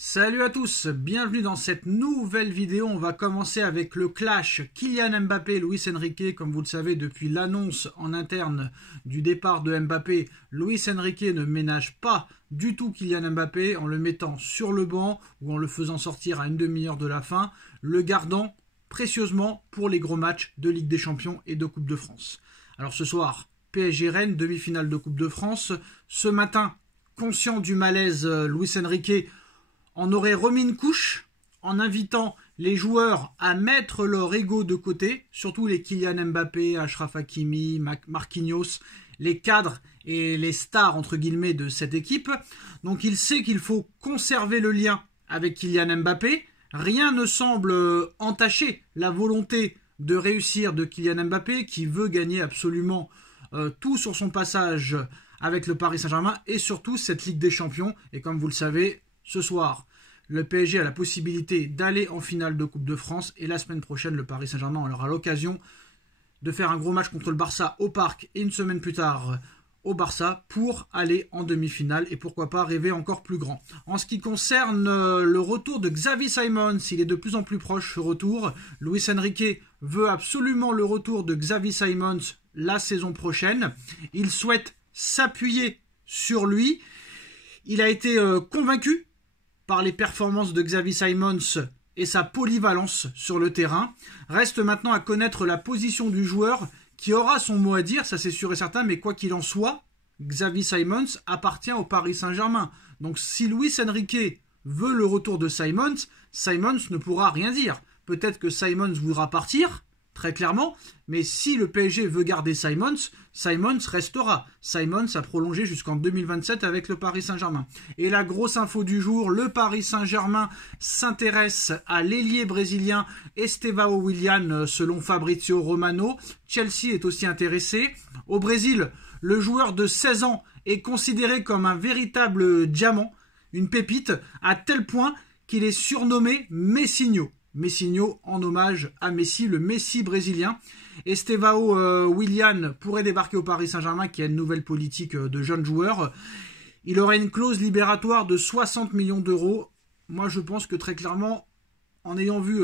Salut à tous, bienvenue dans cette nouvelle vidéo. On va commencer avec le clash Kylian Mbappé-Luis Enrique. Comme vous le savez, depuis l'annonce en interne du départ de Mbappé, Luis Enrique ne ménage pas du tout Kylian Mbappé en le mettant sur le banc ou en le faisant sortir à une demi-heure de la fin, le gardant précieusement pour les gros matchs de Ligue des Champions et de Coupe de France. Alors ce soir, PSG Rennes, demi-finale de Coupe de France. Ce matin, conscient du malaise, Luis Enrique en aurait remis une couche en invitant les joueurs à mettre leur ego de côté, surtout les Kylian Mbappé, Achraf Hakimi, Marquinhos, les cadres et les stars entre guillemets de cette équipe. Donc il sait qu'il faut conserver le lien avec Kylian Mbappé. Rien ne semble entacher la volonté de réussir de Kylian Mbappé qui veut gagner absolument tout sur son passage avec le Paris Saint-Germain et surtout cette Ligue des Champions. Et comme vous le savez, ce soir, le PSG a la possibilité d'aller en finale de Coupe de France et la semaine prochaine, le Paris Saint-Germain aura l'occasion de faire un gros match contre le Barça au Parc et une semaine plus tard au Barça pour aller en demi-finale et pourquoi pas rêver encore plus grand. En ce qui concerne le retour de Xavi Simons, il est de plus en plus proche ce retour. Luis Enrique veut absolument le retour de Xavi Simons la saison prochaine. Il souhaite s'appuyer sur lui. Il a été convaincu par les performances de Xavi Simons et sa polyvalence sur le terrain. Reste maintenant à connaître la position du joueur qui aura son mot à dire, ça c'est sûr et certain, mais quoi qu'il en soit, Xavi Simons appartient au Paris Saint-Germain. Donc si Luis Enrique veut le retour de Simons, Simons ne pourra rien dire. Peut-être que Simons voudra partir, très clairement, mais si le PSG veut garder Simons, Simons restera. Simons a prolongé jusqu'en 2027 avec le Paris Saint-Germain. Et la grosse info du jour, le Paris Saint-Germain s'intéresse à l'ailier brésilien Estevão Willian selon Fabrizio Romano. Chelsea est aussi intéressé. Au Brésil, le joueur de 16 ans est considéré comme un véritable diamant, une pépite, à tel point qu'il est surnommé Messinho. Messinho en hommage à Messi, le Messi brésilien. Estevão Willian pourrait débarquer au Paris Saint-Germain qui a une nouvelle politique de jeunes joueurs. Il aurait une clause libératoire de 60 millions d'euros. Moi je pense que très clairement, en ayant vu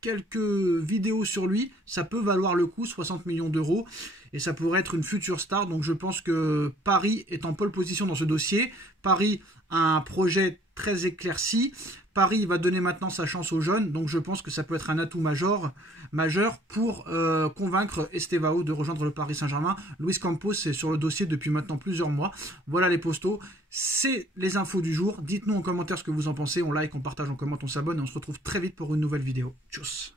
quelques vidéos sur lui, ça peut valoir le coup, 60 millions d'euros. Et ça pourrait être une future star. Donc je pense que Paris est en pole position dans ce dossier. Paris a un projet très éclairci. Paris va donner maintenant sa chance aux jeunes, donc je pense que ça peut être un atout majeur pour convaincre Estevão de rejoindre le Paris Saint-Germain. Luis Campos est sur le dossier depuis maintenant plusieurs mois. Voilà les postos, c'est les infos du jour. Dites-nous en commentaire ce que vous en pensez, on like, on partage, on commente, on s'abonne et on se retrouve très vite pour une nouvelle vidéo. Tchuss.